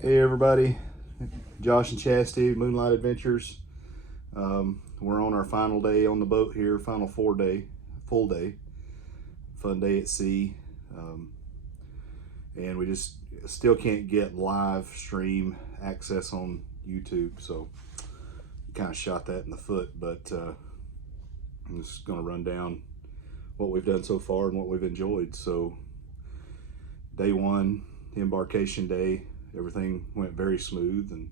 Hey everybody, Josh and Chastity, Moonlight Adventures. We're on our final day on the boat here, final full day, fun day at sea. And we just still can't get live stream access on YouTube, so kind of shot that in the foot, but I'm just gonna run down what we've done so far and what we've enjoyed. So day one, embarkation day, everything went very smooth and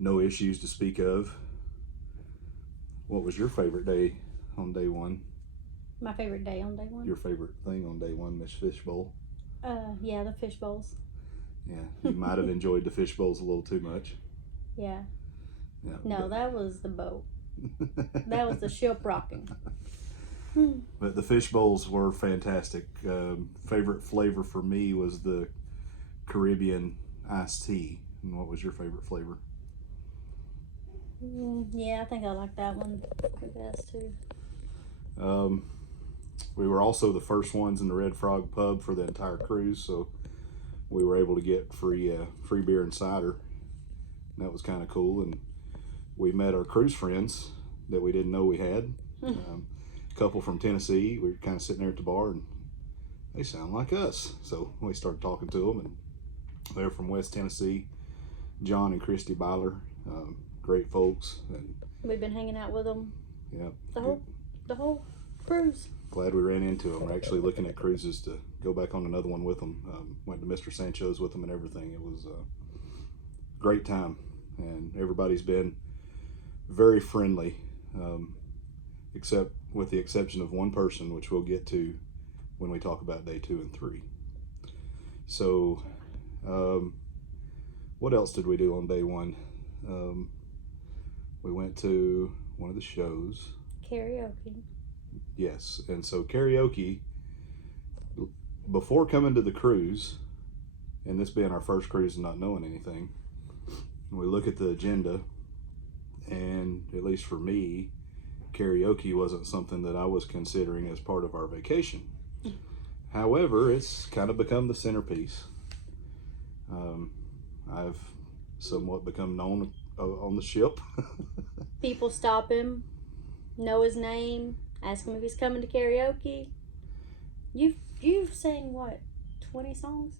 no issues to speak of. What was your favorite day on day one? My favorite day on day one? Your favorite thing on day one, Miss Fishbowl? Yeah, the fish bowls. Yeah, you might have enjoyed the fish bowls a little too much. Yeah. No, that was the boat. That was the ship rocking. But the fish bowls were fantastic. Favorite flavor for me was the Caribbean iced tea. And what was your favorite flavor? Yeah, I think I like that one the best too. We were also the first ones in the Red Frog pub for the entire cruise, so we were able to get free beer and cider. And that was kind of cool. And we met our cruise friends that we didn't know we had. A couple from Tennessee. We were kind of sitting there at the bar, and they sound like us. So we started talking to them, and they're from West Tennessee. John and Christy Byler, great folks. And we've been hanging out with them. Yeah. The whole cruise. Glad we ran into them. We're actually looking at cruises to go back on another one with them. Went to Mr. Sancho's with them and everything. It was a great time, and everybody's been very friendly, except with the exception of one person, which we'll get to when we talk about day 2 and 3. So, what else did we do on day 1? We went to one of the shows. Karaoke. Yes, and so karaoke, before coming to the cruise, and this being our first cruise and not knowing anything, we look at the agenda, and at least for me, karaoke wasn't something that I was considering as part of our vacation. However, it's kind of become the centerpiece. I've somewhat become known on the ship. People stop him, know his name, ask him if he's coming to karaoke. You've sang what, 20 songs?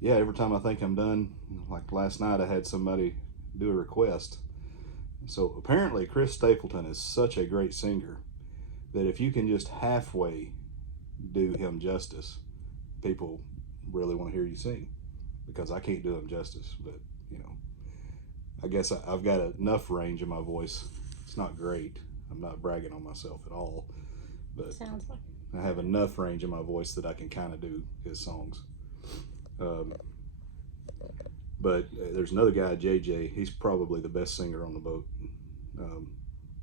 Yeah, every time I think I'm done, like last night I had somebody do a request. So apparently Chris Stapleton is such a great singer that if you can just halfway do him justice, people really want to hear you sing, because I can't do him justice, but you know, I guess I've got enough range in my voice. It's not great. I'm not bragging on myself at all, but sounds like I have enough range in my voice that I can kind of do his songs. But there's another guy, JJ. He's probably the best singer on the boat.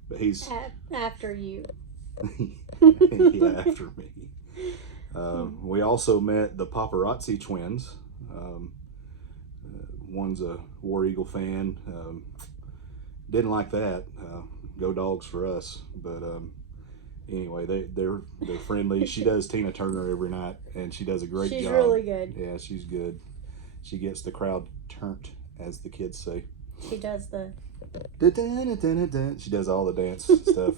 But he's after you. Yeah, after me. We also met the Paparazzi twins. One's a War Eagle fan. Didn't like that. Go Dogs for us. But anyway, they're friendly. She does Tina Turner every night, and she does a great job. She's really good. Yeah, she's good. She gets the crowd turned, as the kids say. She does the... She does all the dance stuff.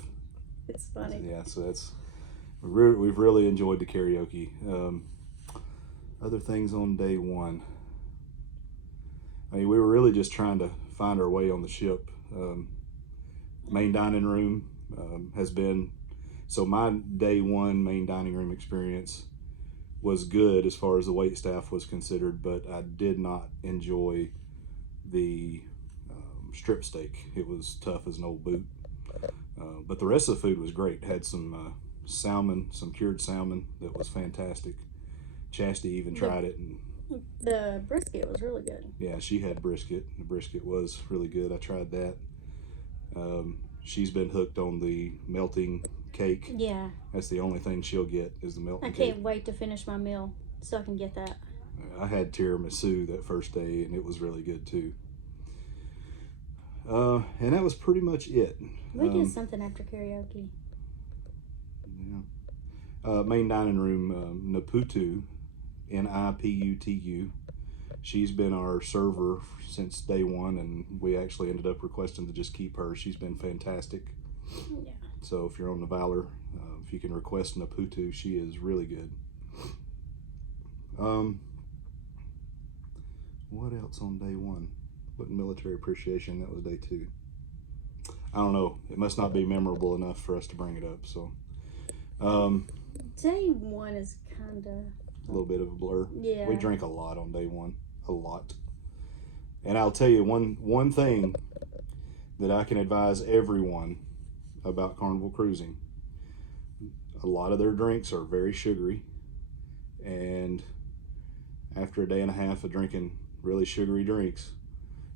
It's funny. Yeah, so we've really enjoyed the karaoke. Other things on day 1. I mean, we were really just trying to find our way on the ship. Main dining room has been... So my day 1 main dining room experience was good as far as the wait staff was considered, but I did not enjoy the strip steak. It was tough as an old boot. But the rest of the food was great. Had some salmon, some cured salmon that was fantastic. Chastity even tried it. And the brisket was really good. Yeah, she had brisket. The brisket was really good. I tried that. She's been hooked on the melting cake. Yeah. That's the only thing she'll get is the melting cake. I can't wait to finish my meal so I can get that. I had tiramisu that first day, and it was really good too. And that was pretty much it. We did something after karaoke. Yeah. Main dining room, Naputu, Niputu, she's been our server since day one, and we actually ended up requesting to just keep her. She's been fantastic. Yeah. So if you're on the Valor, if you can request an Aputu, she is really good. What else on day one? What military appreciation? That was day two. I don't know. It must not be memorable enough for us to bring it up. So, day one is kind of a little bit of a blur. Yeah. We drank a lot on day one, a lot. And I'll tell you one thing that I can advise everyone about Carnival cruising. A lot of their drinks are very sugary, and after a day and a half of drinking really sugary drinks,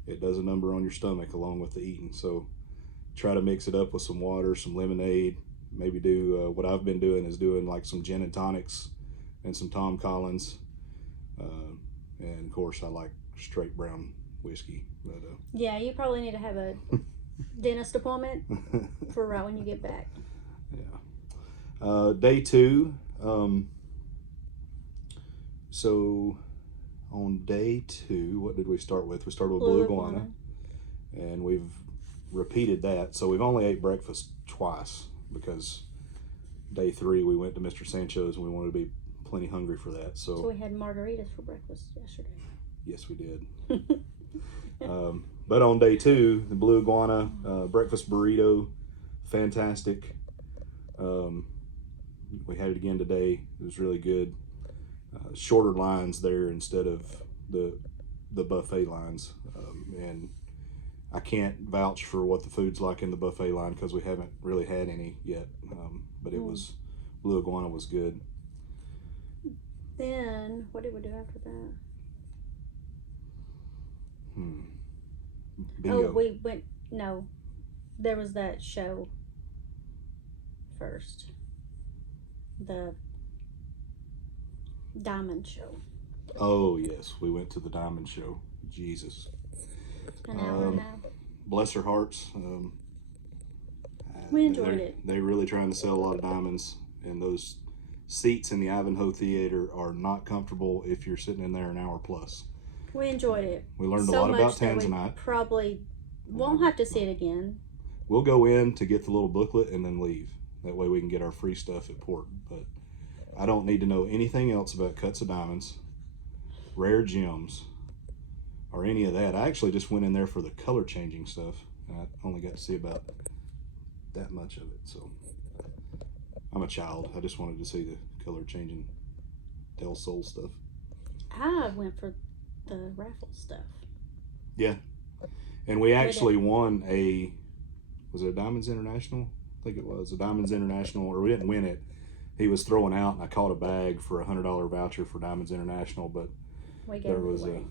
it does a number on your stomach along with the eating. So try to mix it up with some water, some lemonade. Maybe do what I've been doing is doing like some gin and tonics and some Tom Collins, and of course I like straight brown whiskey. But yeah, you probably need to have a dentist appointment for right when you get back. Yeah. Day two. So on day two, what did we start with? We started with Blue Iguana, and we've repeated that. So we've only ate breakfast twice because day three we went to Mr. Sancho's and we wanted to be plenty hungry for that. So we had margaritas for breakfast yesterday. Yes, we did. But on day two, the Blue Iguana breakfast burrito, fantastic. We had it again today. It was really good. Shorter lines there instead of the buffet lines, and I can't vouch for what the food's like in the buffet line because we haven't really had any yet. But it was Blue Iguana was good. Then what did we do after that? Bingo. Oh, we went. No, there was that show first. The Diamond Show. Oh yes, we went to the Diamond Show. Jesus. An hour and a half. Bless their hearts. We enjoyed it. They're really trying to sell a lot of diamonds, and those seats in the Ivanhoe Theater are not comfortable if you're sitting in there an hour plus. We enjoyed it. We learned a lot about Tanzanite. Probably won't have to see it again. We'll go in to get the little booklet and then leave. That way we can get our free stuff at port. But I don't need to know anything else about cuts of diamonds, rare gems, or any of that. I actually just went in there for the color changing stuff, and I only got to see about that much of it. So I'm a child. I just wanted to see the color changing Del Sol stuff. I went for the raffle stuff. Yeah. And we actually won was it a Diamonds International? I think it was a Diamonds International, or we didn't win it. He was throwing out, and I caught a bag for $100 voucher for Diamonds International, but there was a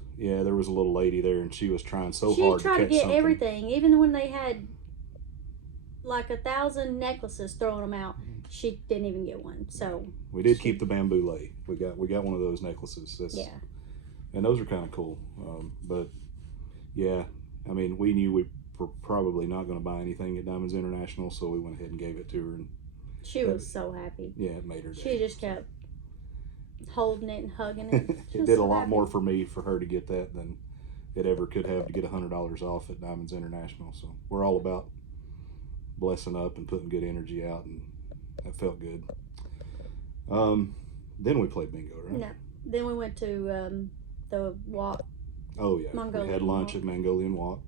little lady there, and she was trying so hard to catch tried to get something. Everything, even when they had like 1,000 necklaces throwing them out, she didn't even get one. So we did keep the bamboo lei. We got one of those necklaces. And those are kind of cool. But yeah, I mean, we knew we were probably not going to buy anything at Diamonds International, so we went ahead and gave it to her, and she was so happy. Yeah, it made her day. She just kept holding it and hugging it. It did a lot more for me for her to get that than it ever could have to get $100 off at Diamonds International. So we're all about blessing up and putting good energy out, and that felt good. Then we played bingo, right? No. Then we went to the walk. Oh yeah, Mongolian we had lunch walk. at Mongolian Walk.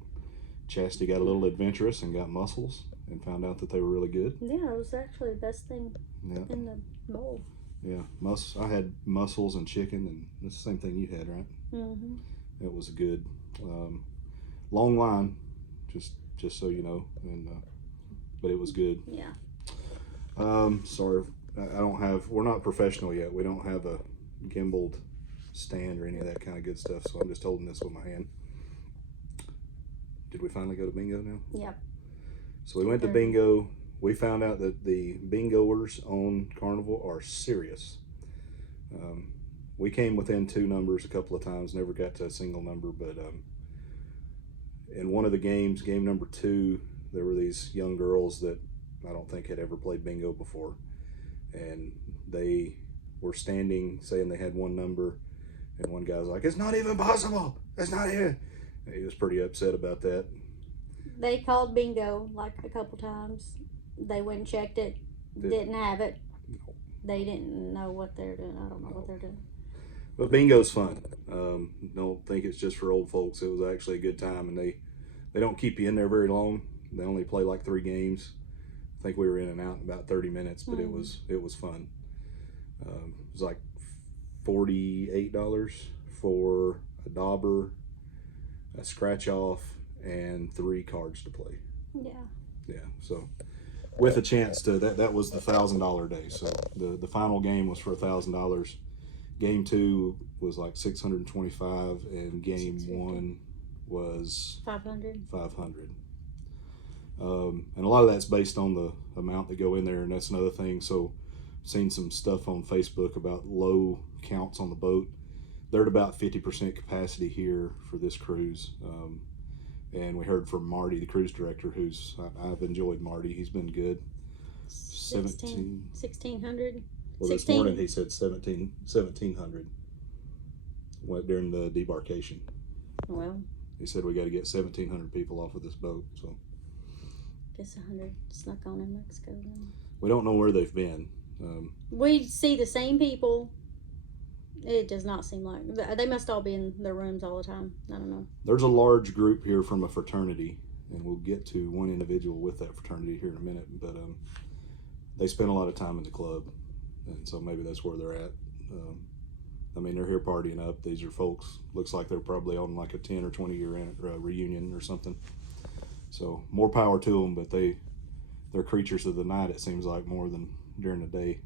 Chastity got a little adventurous and got mussels and found out that they were really good. Yeah, it was actually the best thing in the bowl. Yeah, I had mussels and chicken, and it's the same thing you had, right? Mm-hmm. It was a good long line, just so you know, and but it was good. Yeah. Sorry, we're not professional yet. We don't have a gimbaled stand or any of that kind of good stuff, so I'm just holding this with my hand. Did we finally go to bingo now? Yep. So we went to bingo. We found out that the bingoers on Carnival are serious. We came within 2 numbers a couple of times, never got to a single number, but in one of the games, game number 2, there were these young girls that I don't think had ever played bingo before, and they were standing saying they had one number, And one guy's like, "It's not even possible. It's not even." And he was pretty upset about that. They called bingo like a couple times. They went and checked it. Didn't have it. No. They didn't know what they're doing. I don't know what they're doing. But bingo's fun. Don't think it's just for old folks. It was actually a good time, and they don't keep you in there very long. They only play like 3 games. I think we were in and out in about 30 minutes, but it was fun. It was like $48 for a dauber, a scratch off, and 3 cards to play. Yeah. So with a chance to that was the $1,000 day. So the final game was for $1,000. Game 2 was like 625, and game 1 was 500. And a lot of that's based on the amount that go in there, and that's another thing. So seen some stuff on Facebook about low counts on the boat. They're at about 50% capacity here for this cruise. And we heard from Marty, the cruise director, I've enjoyed Marty. He's been good. 1,600. Well, this morning he said 1,700 during the debarkation. Well, he said we got to get 1,700 people off of this boat. So guess 100 snuck on in Mexico then. We don't know where they've been. We see the same people. It does not seem like they must all be in their rooms all the time. I don't know. There's a large group here from a fraternity, and we'll get to one individual with that fraternity here in a minute. But they spend a lot of time in the club, and so maybe that's where they're at. I mean, they're here partying up. These are folks, looks like they're probably on like a 10 or 20 year reunion or something. So more power to them, but they're creatures of the night, it seems like, more than during the day.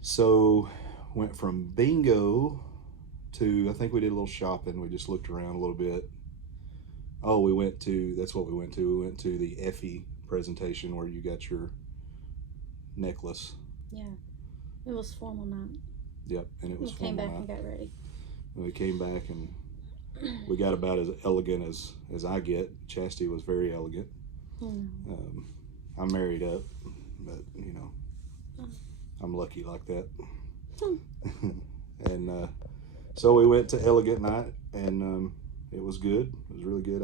So went from bingo to, I think we did a little shopping. We just looked around a little bit. Oh, that's what we went to. We went to the Effie presentation where you got your necklace. Yeah, it was formal night. Yep, and it was formal night. We came back and got ready. And we came back and we got about as elegant as I get. Chastity was very elegant. I'm married up, but you know, I'm lucky like that. And so we went to Elegant Night, and it was good. It was really good.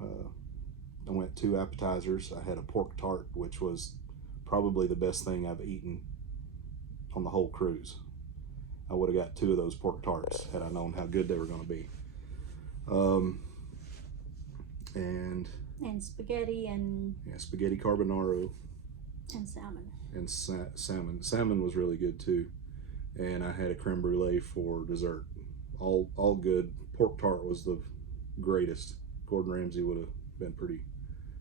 I went 2 appetizers. I had a pork tart, which was probably the best thing I've eaten on the whole cruise. I would have got 2 of those pork tarts had I known how good they were going to be. And spaghetti and spaghetti carbonara and salmon. And salmon was really good too. And I had a creme brulee for dessert. All good. Pork tart was the greatest. Gordon Ramsay would have been pretty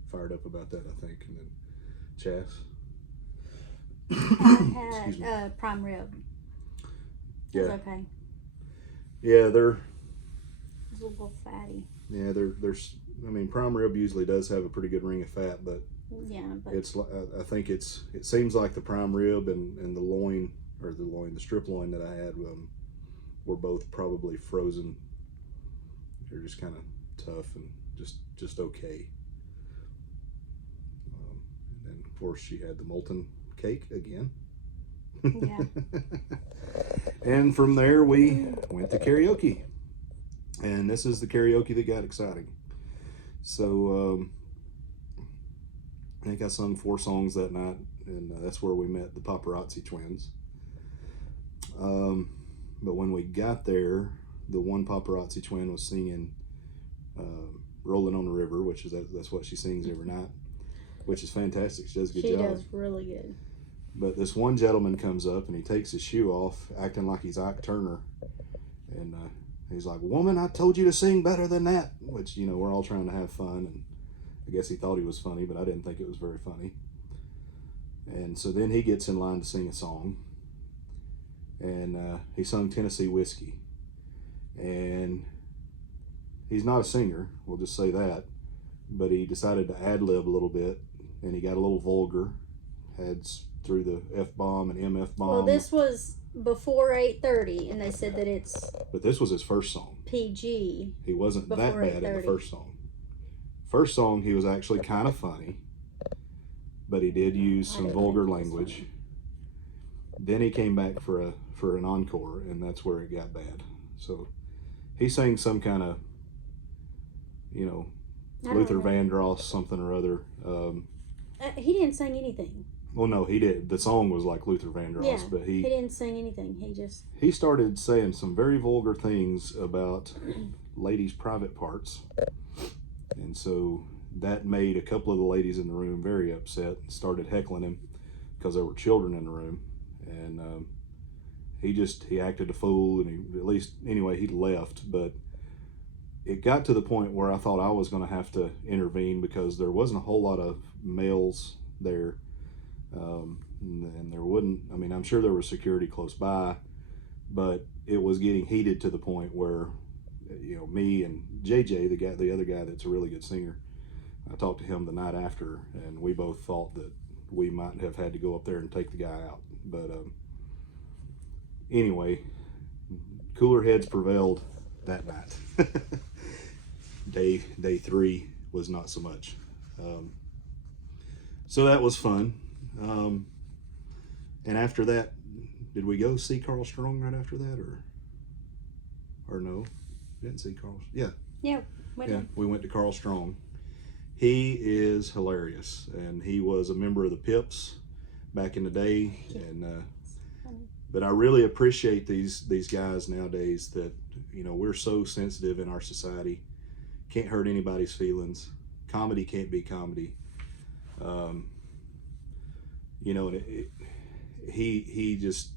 fired up about that, I think. And then Chass. I had prime rib. Yeah. It was okay. Yeah, they're. It's a little fatty. Yeah, there's. I mean, prime rib usually does have a pretty good ring of fat, but yeah, it's. I think it seems like the prime rib and the strip loin that I had were both probably frozen. They're just kind of tough and just okay. And then of course she had the molten cake again. Yeah. And from there we went to karaoke, and this is the karaoke that got exciting. So I think I sung 4 songs that night, and that's where we met the paparazzi twins. But when we got there, the one paparazzi twin was singing "Rolling on the River," which is that's what she sings every night, which is fantastic. She does a good job. She does really good. But this one gentleman comes up and he takes his shoe off, acting like he's Ike Turner, and he's like, "Woman, I told you to sing better than that." Which, you know, we're all trying to have fun, and I guess he thought he was funny, but I didn't think it was very funny. And so then he gets in line to sing a song, and he sung Tennessee Whiskey. And he's not a singer, we'll just say that, but he decided to ad-lib a little bit, and he got a little vulgar, through the F-bomb and MF-bomb. Well, this was before 8:30, and they said that it's... But this was his first song. PG. He wasn't that bad in the first song. First song, he was actually kind of funny, but he did use some vulgar language. Then he came back for an encore, and that's where it got bad. So he sang some kind of, you know, Luther Vandross something or other. He didn't sing anything. Well, no, he did. The song was like Luther Vandross, but he didn't sing anything. He started saying some very vulgar things about ladies' private parts, and so that made a couple of the ladies in the room very upset and started heckling him because there were children in the room, and he acted a fool, and he left. But it got to the point where I thought I was going to have to intervene because there wasn't a whole lot of males there. And there wouldn't, I mean, I'm sure there was security close by, but it was getting heated to the point where, you know, me and JJ, the other guy that's a really good singer, I talked to him the night after, and we both thought that we might have had to go up there and take the guy out. But anyway, cooler heads prevailed that night. Day 3 was not so much. So that was fun. And after that, did we go see Carl Strong right after that, or no? Didn't see Carl. Yeah. We went to Carl Strong. He is hilarious, and he was a member of the Pips back in the day, and but I really appreciate these guys nowadays that, you know, we're so sensitive in our society. Can't hurt anybody's feelings. Comedy can't be comedy. You know, and he just,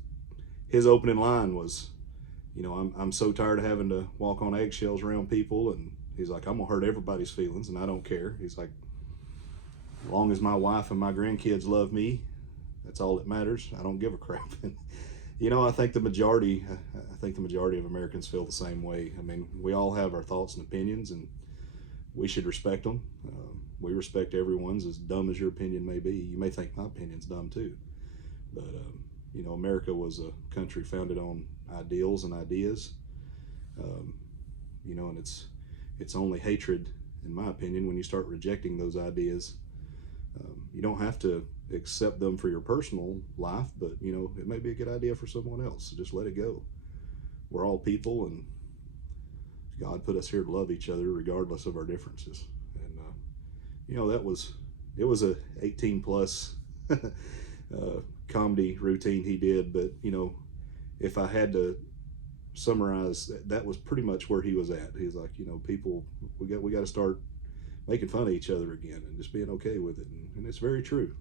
his opening line was, you know, I'm so tired of having to walk on eggshells around people, and he's like, I'm gonna hurt everybody's feelings, and I don't care. He's like, as long as my wife and my grandkids love me, that's all that matters. I don't give a crap. And you know, I think the majority of Americans feel the same way. I mean, we all have our thoughts and opinions, and we should respect them. We respect everyone's, as dumb as your opinion may be. You may think my opinion's dumb too, but you know, America was a country founded on ideals and ideas. You know, and it's only hatred, in my opinion, when you start rejecting those ideas. You don't have to accept them for your personal life, but you know, it may be a good idea for someone else. So just let it go. We're all people, and God put us here to love each other regardless of our differences. And you know, it was a 18 plus comedy routine he did, but you know, if I had to summarize, that was pretty much where he was at. He's like, you know, people, we got to start making fun of each other again and just being okay with it, and it's very true.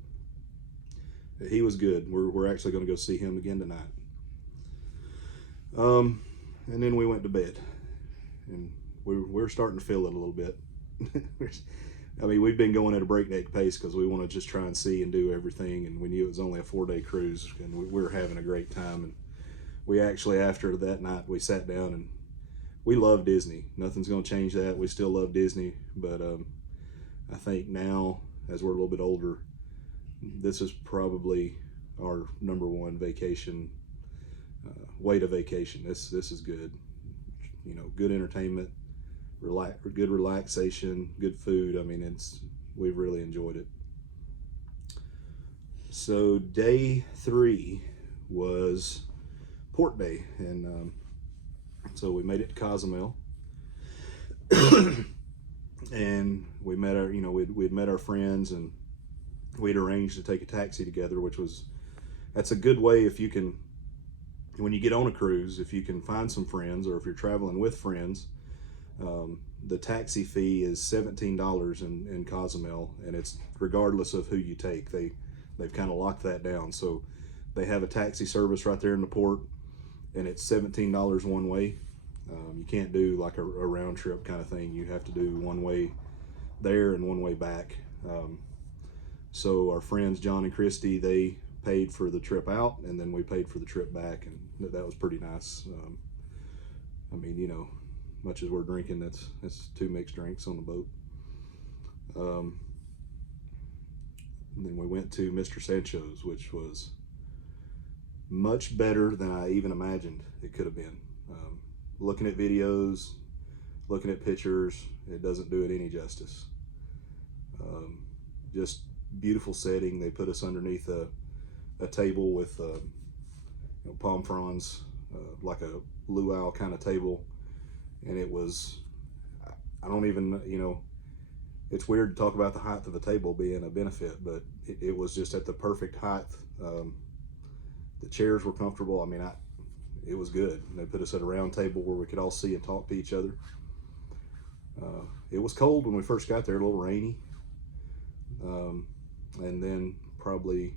He was good. We're actually going to go see him again tonight. And then we went to bed, and we're starting to feel it a little bit. I mean, we've been going at a breakneck pace because we want to just try and see and do everything, and we knew it was only a 4-day cruise, and we were having a great time. And we actually, after that night, we sat down, and we love Disney. Nothing's going to change that. We still love Disney, but I think now, as we're a little bit older, this is probably our #1 vacation, way to vacation. This is good. You know, good entertainment, good relaxation, good food. I mean, we've really enjoyed it. So day 3 was Port Day, and so we made it to Cozumel, and we met our, you know, we'd met our friends, and we'd arranged to take a taxi together, that's a good way if you can, when you get on a cruise, if you can find some friends, or if you're traveling with friends. The taxi fee is $17 in Cozumel, and it's regardless of who you take. They've kind of locked that down, so they have a taxi service right there in the port, and it's $17 one way. You can't do like a round trip kind of thing. You have to do one way there and one way back. So our friends John and Christy, they paid for the trip out, and then we paid for the trip back, and that was pretty nice. I mean, you know, much as we're drinking, that's 2 mixed drinks on the boat. And then we went to Mr. Sancho's, which was much better than I even imagined it could have been. Looking at videos, looking at pictures, it doesn't do it any justice. Just beautiful setting. They put us underneath a table with palm fronds, like a luau kind of table, and it was, I don't even, it's weird to talk about the height of the table being a benefit, but it was just at the perfect height. The chairs were comfortable. I mean, it was good. They put us at a round table where we could all see and talk to each other. It was cold when we first got there, a little rainy. And then probably,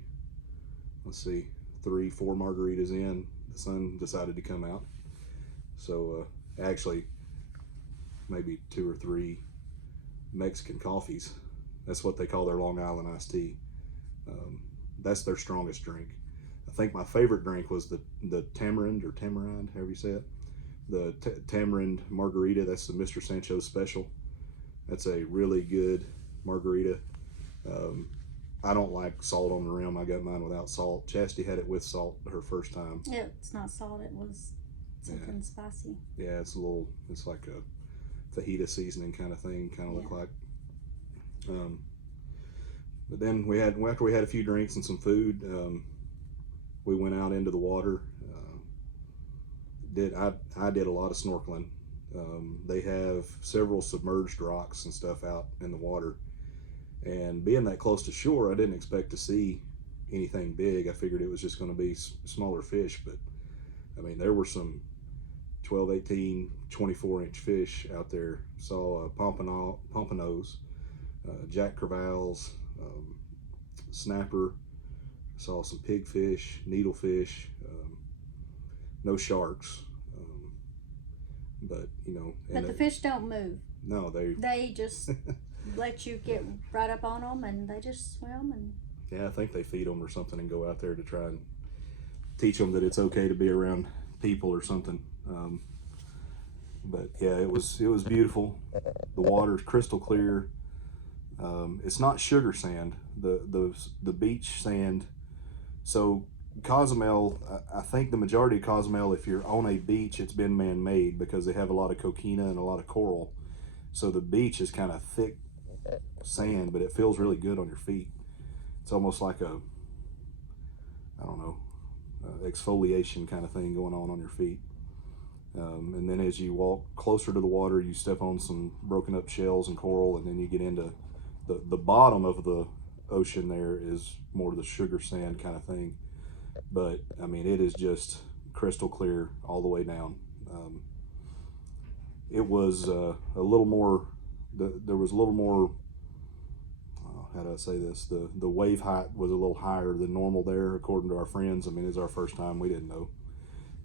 let's see, 3-4 margaritas in, the sun decided to come out. So actually, maybe 2 or 3 Mexican coffees. That's what they call their Long Island iced tea. That's their strongest drink. I think my favorite drink was the tamarind, however you say it. The Tamarind Margarita. That's the Mr. Sancho's special. That's a really good margarita. I don't like salt on the rim. I got mine without salt. Chastity had it with salt her first time. Yeah, it's not salt. It was something spicy. Yeah, it's like a fajita seasoning kind of thing, kind of look like. But then after we had a few drinks and some food, we went out into the water. I did a lot of snorkeling. They have several submerged rocks and stuff out in the water. And being that close to shore, I didn't expect to see anything big. I figured it was just going to be smaller fish, but I mean, there were some 12, 18, 24-inch fish out there. Saw pompanos, jack crevalles, snapper. Saw some pigfish, needlefish, no sharks. But But the fish don't move. No, they just let you get right up on them, and they just swim. And yeah, I think they feed them or something and go out there to try and teach them that it's okay to be around people or something. But yeah, it was beautiful. The water's crystal clear. It's not sugar sand. The beach sand. So Cozumel, I think the majority of Cozumel, if you're on a beach, it's been man-made because they have a lot of coquina and a lot of coral. So the beach is kind of thick sand, but it feels really good on your feet. It's almost like exfoliation kind of thing going on your feet. And then as you walk closer to the water, you step on some broken up shells and coral, and then you get into the bottom of the ocean. There is more of the sugar sand kind of thing. But I mean, it is just crystal clear all the way down. It was a little more, there was a little more, how do I say this? The wave height was a little higher than normal there, according to our friends. I mean, it's our first time, we didn't know.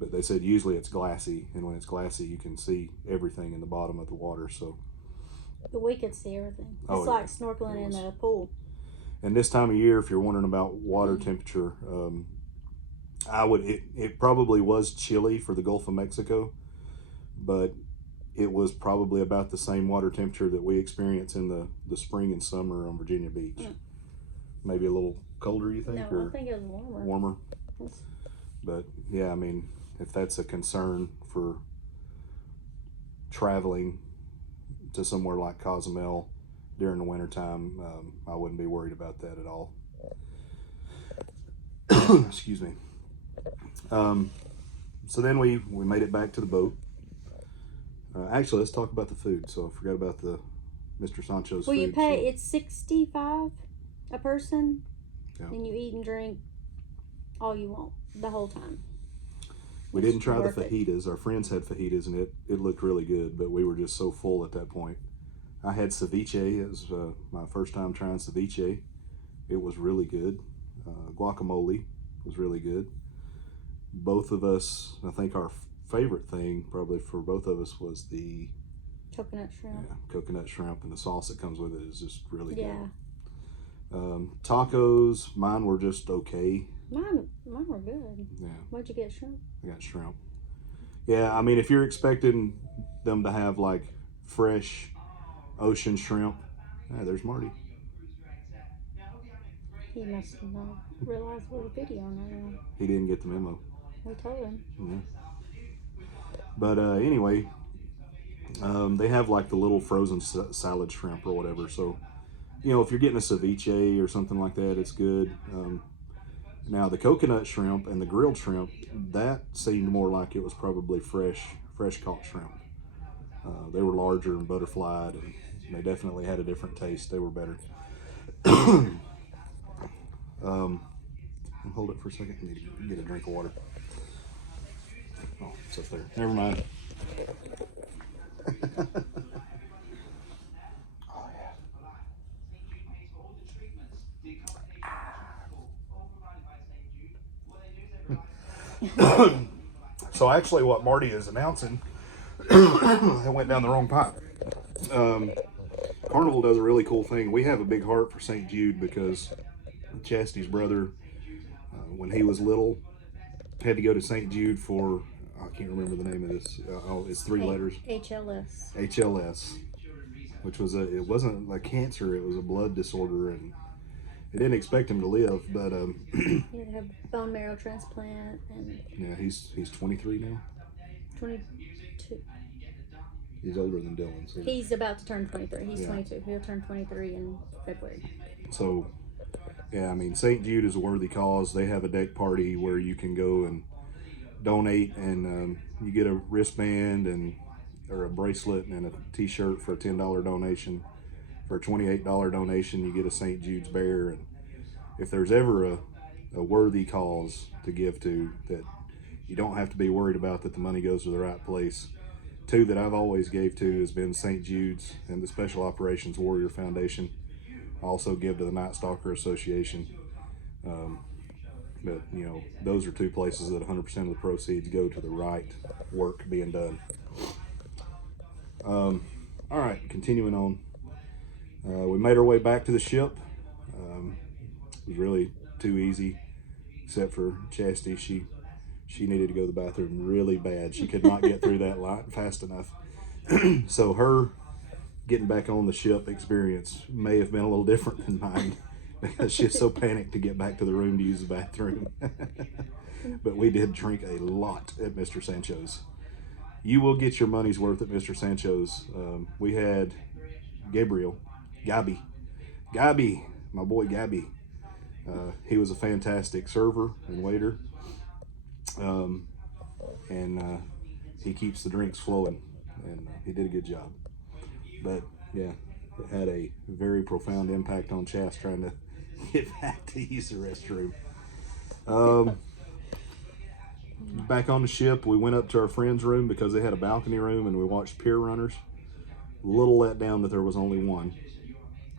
But they said usually it's glassy, and when it's glassy, you can see everything in the bottom of the water. So, but we could see everything. It's Oh, like yeah. snorkeling in a pool. And this time of year, if you're wondering about water temperature, it probably was chilly for the Gulf of Mexico, but it was probably about the same water temperature that we experience in the spring and summer on Virginia Beach. Mm. Maybe a little colder, you think? No, or I think it was warmer. warmer. But yeah, I mean, if that's a concern for traveling to somewhere like Cozumel during the wintertime, I wouldn't be worried about that at all. Excuse me. So then we made it back to the boat. Actually, let's talk about the food. So I forgot about the Mr. Sancho's Well, food. you pay, it's $65 a person, Yeah. and you eat and drink all you want the whole time. We didn't try the worth it. fajitas. Our friends had fajitas, and it looked really good, but we were just so full at that point. I had ceviche. It was my first time trying ceviche. It was really good. Guacamole was really good. Both of us, I think our favorite thing probably for both of us was the Coconut shrimp. coconut shrimp, and the sauce that comes with it is just really Yeah. good. Tacos, mine were just okay. Mine were good. Yeah. What'd you get, shrimp? I got shrimp. Yeah, I mean, if you're expecting them to have like fresh ocean shrimp, there's Marty. He must have not realized we're video now. He didn't get the memo. We told him. Yeah. But anyway, they have like the little frozen salad shrimp or whatever. So, if you're getting a ceviche or something like that, it's good. Now the coconut shrimp and the grilled shrimp, that seemed more like it was probably fresh caught shrimp. They were larger and butterflied, and they definitely had a different taste. They were better. Hold it for a second. I need to get a drink of water. Oh, it's up there. Never mind. Oh yeah. So actually, what Marty is announcing, I went down the wrong pipe. Carnival does a really cool thing. We have a big heart for St. Jude because Chastity's brother, when he was little, had to go to St. Jude for, I can't remember the name of this. It's 3 letters. HLS. HLS, which was it wasn't like cancer, it was a blood disorder, and they didn't expect him to live, but He had to have bone marrow transplant, and yeah, he's 23 now. 22. He's older than Dylan. So. He's about to turn 23. He's 22. He'll turn 23 in February. So, yeah, I mean, St. Jude is a worthy cause. They have a deck party where you can go and donate, and you get a wristband or a bracelet and a T-shirt for a $10 donation. For a $28 donation, you get a St. Jude's bear. And if there's ever a worthy cause to give to, that you don't have to be worried about that the money goes to the right place. 2 that I've always gave to has been St. Jude's and the Special Operations Warrior Foundation. I also give to the Night Stalker Association. But, you know, those are 2 places that 100% of the proceeds go to the right work being done. All right, continuing on. We made our way back to the ship. It was really too easy, except for Chastity. She needed to go to the bathroom really bad. She could not get through that line fast enough. So her getting back on the ship experience may have been a little different than mine because she was so panicked to get back to the room to use the bathroom. But we did drink a lot at Mr. Sancho's. You will get your money's worth at Mr. Sancho's. We had Gabby, my boy Gabby. He was a fantastic server and waiter. And he keeps the drinks flowing, and he did a good job. But yeah, it had a very profound impact on Chas trying to get back to use the restroom. Back on the ship, we went up to our friend's room because they had a balcony room, and we watched pier runners. A little let down that there was only one,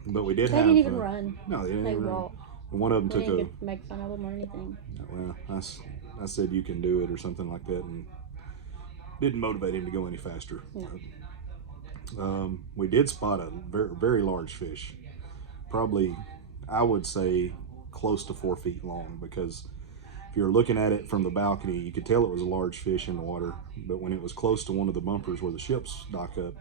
but we did They have. didn't even run. No, they didn't even run. Walked. And one of them they took didn't make fun of them or anything. Well, I said you can do it or something like that, and didn't motivate him to go any faster. No. We did spot a very, very large fish, probably I would say close to 4 feet long, because if you're looking at it from the balcony, you could tell it was a large fish in the water, but when it was close to one of the bumpers where the ships dock up,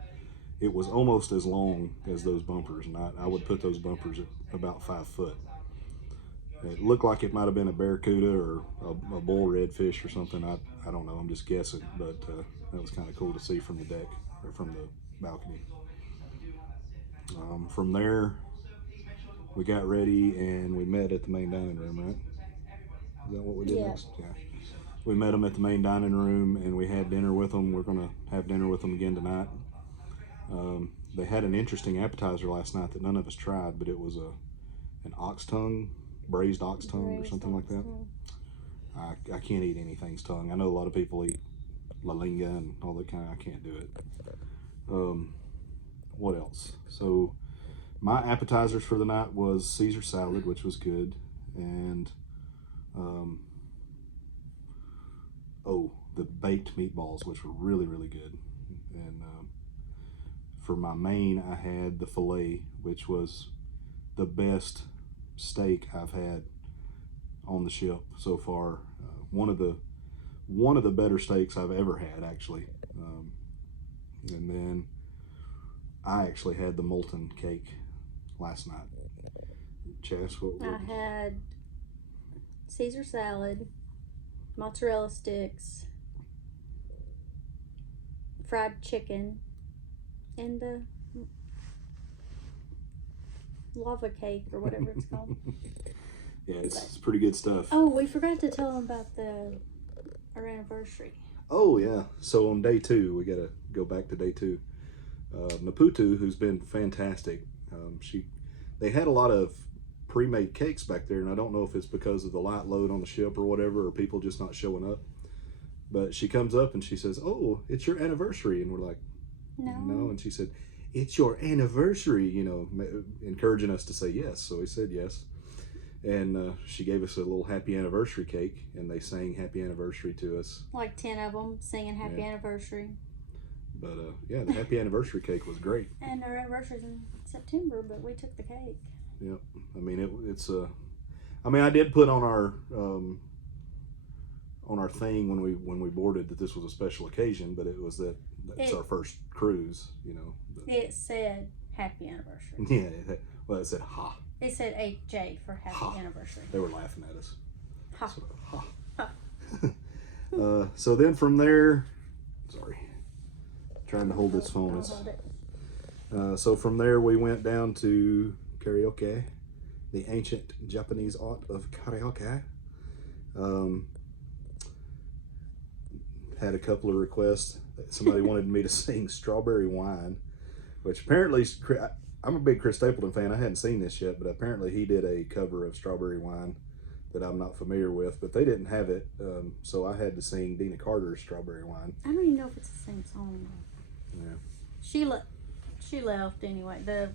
it was almost as long as those bumpers, and I would put those bumpers at about 5 foot. It looked like it might have been a barracuda or a bull redfish or something. I don't know. I'm just guessing, but that was kind of cool to see from the deck or from the balcony. From there, we got ready and we met at the main dining room, right? Is that what we did next? Yeah. We met them at the main dining room and we had dinner with them. We're going to have dinner with them again tonight. They had an interesting appetizer last night that none of us tried, but it was an ox tongue, braised ox tongue or something like that. I can't eat anything's tongue. I know a lot of people eat la linga and all that kind of, I can't do it. What else? So my appetizers for the night was Caesar salad, which was good, and the baked meatballs, which were really, really good. And for my main, I had the filet, which was the best steak I've had on the ship so far. One of the better steaks I've ever had, actually. And then I actually had the molten cake last night. Chas, I had Caesar salad, mozzarella sticks, fried chicken, and the lava cake or whatever it's called. Yeah, it's pretty good stuff. Oh, we forgot to tell them about our anniversary. Oh yeah. So on day 2, we gotta go back to day 2. Maputo, who's been fantastic. They had a lot of pre-made cakes back there, and I don't know if it's because of the light load on the ship or whatever, or people just not showing up. But she comes up and she says, "Oh, it's your anniversary," and we're like, "No," and she said, "It's your anniversary," encouraging us to say yes. So we said yes, and she gave us a little happy anniversary cake, and they sang happy anniversary to us. Like 10 of them singing happy anniversry. But yeah, the happy anniversary cake was great. And our anniversary's in September, but we took the cake. Yep. I mean, I did put on our thing when we boarded that this was a special occasion, but it was that's our first cruise, It said happy anniversary. Yeah. It said ha. It said HJ for happy anniversary. They were laughing at us. Ha. So, ha. Ha. So then from there, sorry, trying to hold this phone. Hold it. So from there we went down to karaoke, the ancient Japanese art of karaoke. Had a couple of requests. Somebody wanted me to sing Strawberry Wine, which apparently, I'm a big Chris Stapleton fan. I hadn't seen this yet, but apparently he did a cover of Strawberry Wine that I'm not familiar with, but they didn't have it, so I had to sing Dina Carter's Strawberry Wine. I don't even know if it's the same song. Yeah. She left anyway. The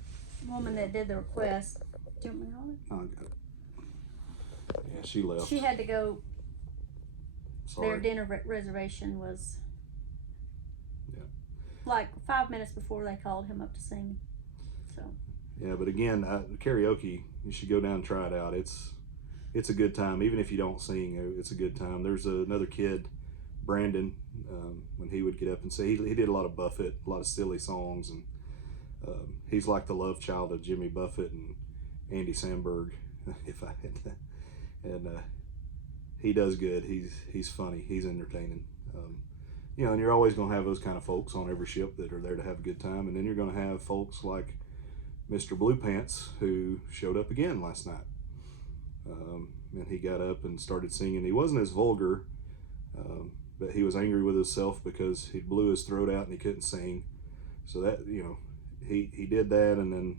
woman that did the request. Do you want me to hold it? Oh, good. Yeah, she left. She had to go. Sorry. Their dinner reservation was Yeah. like 5 minutes before they called him up to sing. So. Yeah, but again, karaoke, you should go down and try it out. It's a good time. Even if you don't sing, it's a good time. There's another kid, Brandon, when he would get up and sing, he did a lot of Buffett, a lot of silly songs, and he's like the love child of Jimmy Buffett and Andy Samberg, if I had to. And he does good. He's funny. He's entertaining. And you're always going to have those kind of folks on every ship that are there to have a good time. And then you're going to have folks like Mr. Blue Pants, who showed up again last night. And he got up and started singing. He wasn't as vulgar, but he was angry with himself because he blew his throat out and he couldn't sing. So that, he did that, and then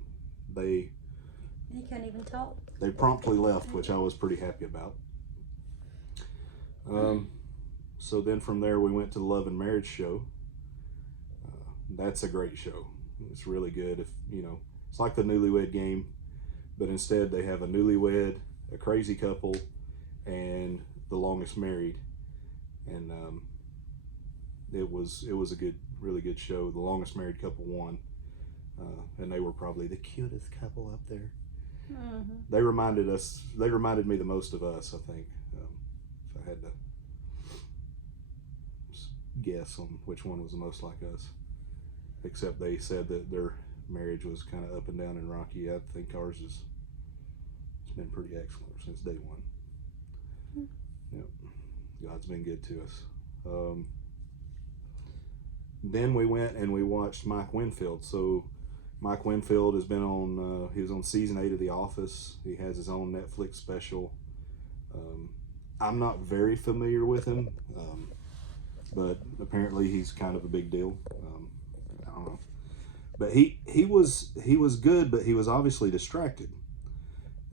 He couldn't even talk. They promptly left, which I was pretty happy about. So then from there we went to the Love and Marriage show. That's a great show. It's really good. It's like the Newlywed Game, but instead they have a newlywed, a crazy couple, and the longest married. And it was a really good show. The longest married couple won, and they were probably the cutest couple up there. Mm-hmm. They reminded me the most of us, I think. If I had to guess on which one was the most like us, except they said that their marriage was kind of up and down and rocky. I think ours it's been pretty excellent since day one. Mm-hmm. Yep. God's been good to us. Then we went and we watched Mike Winfield. So Mike Winfield has been on, he was on season 8 of The Office. He has his own Netflix special. I'm not very familiar with him, but apparently he's kind of a big deal. I don't know. But he was good, but he was obviously distracted.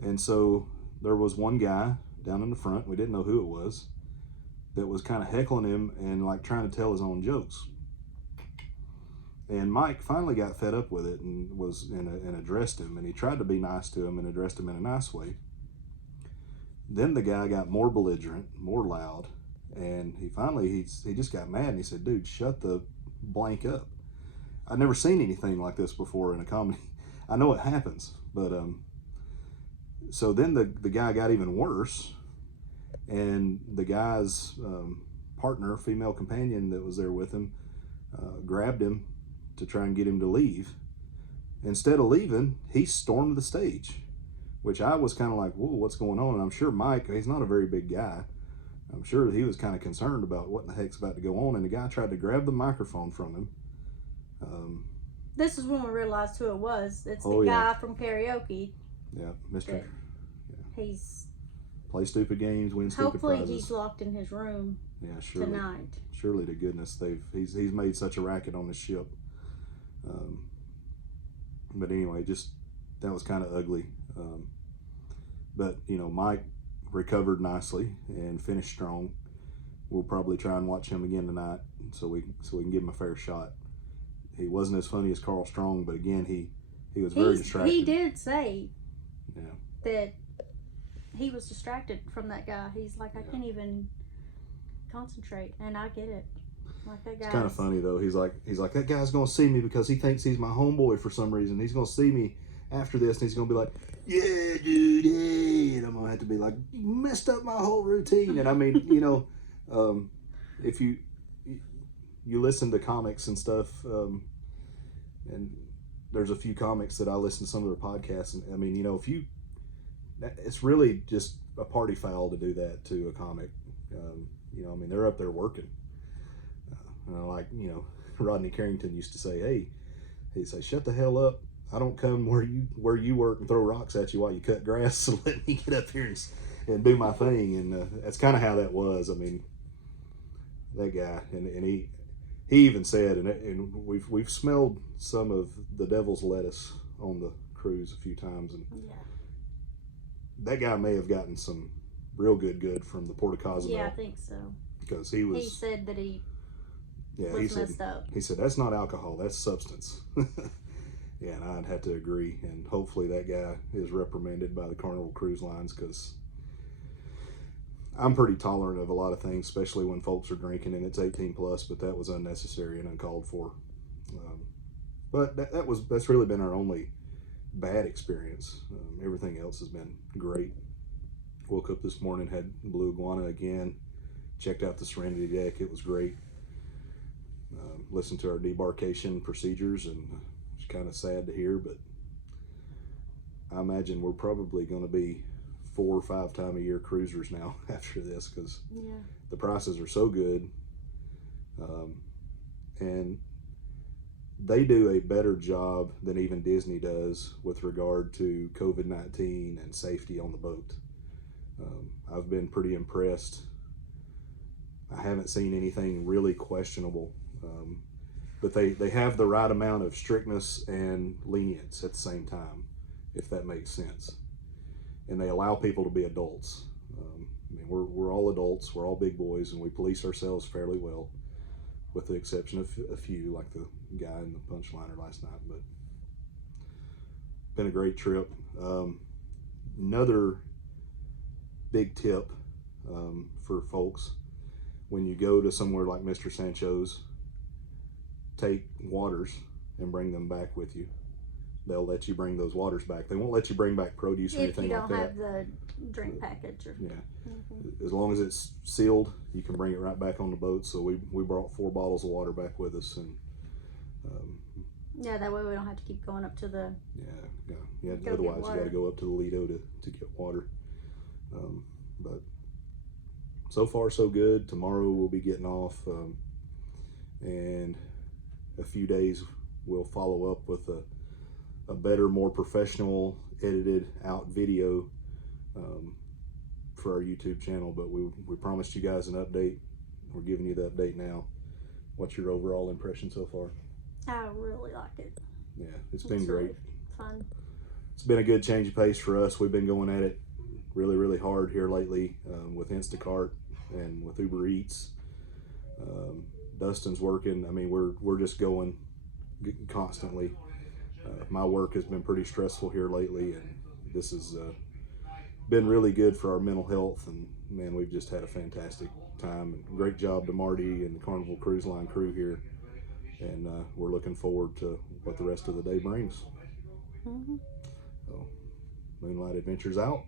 And so there was one guy down in the front, we didn't know who it was, that was kind of heckling him and like trying to tell his own jokes. And Mike finally got fed up with it and and addressed him, and he tried to be nice to him and addressed him in a nice way. Then the guy got more belligerent, more loud, and he just got mad and he said, "Dude, shut the blank up." I've never seen anything like this before in a comedy. I know it happens, but so then the guy got even worse, and the guy's partner, female companion that was there with him, grabbed him to try and get him to leave. Instead of leaving, he stormed the stage, which I was kind of like, whoa, what's going on? And I'm sure Mike, he's not a very big guy, I'm sure he was kind of concerned about what in the heck's about to go on, and the guy tried to grab the microphone from him. This is when we realized who it was. It's the guy from karaoke. Yeah, Mr. He's play stupid games, win stupid Hopefully prizes. he's locked in his room Yeah, surely. tonight. Surely to goodness he's made such a racket on the ship. But anyway, just that was kind of ugly. But you know, Mike recovered nicely and finished strong. We'll probably try and watch him again tonight, so we can give him a fair shot. He wasn't as funny as Carl Strong, but again, he was very distracted. He did say Yeah. that he was distracted from that guy. He's like, I can't even concentrate, and I get it. Like that guy. It's kind of funny though. He's like that guy's gonna see me because he thinks he's my homeboy for some reason. He's gonna see me after this, and he's gonna be like, "Yeah, dude," and I'm gonna have to be like, "You messed up my whole routine." And I mean, you know, if you listen to comics and stuff, and there's a few comics that I listen to some of their podcasts, and I mean, you know, it's really just a party foul to do that to a comic. You know, I mean, they're up there working. Like, you know, Rodney Carrington used to say, "Hey," he'd say, "Shut the hell up. I don't come where you work and throw rocks at you while you cut grass. So let me get up here and do my thing." And that's kind of how that was. I mean, that guy, and he even said, and we've smelled some of the devil's lettuce on the cruise a few times, and that guy may have gotten some real good from the Port of Cozumel. Yeah, I think so. Because he said that he messed up. He said, "That's not alcohol, that's substance." Yeah, and I'd have to agree. And hopefully that guy is reprimanded by the Carnival Cruise Lines, because I'm pretty tolerant of a lot of things, especially when folks are drinking and it's 18 plus, but that was unnecessary and uncalled for. But that's really been our only bad experience. Everything else has been great. Woke up this morning, had blue iguana again, checked out the Serenity deck, it was great. Listened to our debarkation procedures, and it's kind of sad to hear, but I imagine we're probably going to be 4 or 5 time a year cruisers now after this, because the prices are so good, and they do a better job than even Disney does with regard to COVID-19 and safety on the boat. I've been pretty impressed. I haven't seen anything really questionable, but they have the right amount of strictness and lenience at the same time, if that makes sense. And they allow people to be adults. I mean, we're all adults, we're all big boys, and we police ourselves fairly well, with the exception of a few, like the guy in the punchliner last night. But been a great trip. Another big tip for folks: when you go to somewhere like Mr. Sancho's, take waters and bring them back with you. They'll let you bring those waters back. They won't let you bring back produce or anything like that. If you don't have the drink package. As long as it's sealed, you can bring it right back on the boat. So we brought 4 bottles of water back with us, and that way we don't have to keep going up to the otherwise you got to go up to the Lido to get water. But so far so good. Tomorrow we'll be getting off, and a few days we'll follow up with a better, more professional edited out video for our YouTube channel. But we promised you guys an update. We're giving you the update now. What's your overall impression so far? I really like it. Yeah, it's been great. Really fun. It's been a good change of pace for us. We've been going at it really hard here lately, with Instacart and with Uber Eats. Dustin's working. I mean, we're just going constantly. My work has been pretty stressful here lately, and this has been really good for our mental health. And man, we've just had a fantastic time. And great job to Marty and the Carnival Cruise Line crew here, and we're looking forward to what the rest of the day brings. So, Moonlight Adventures out.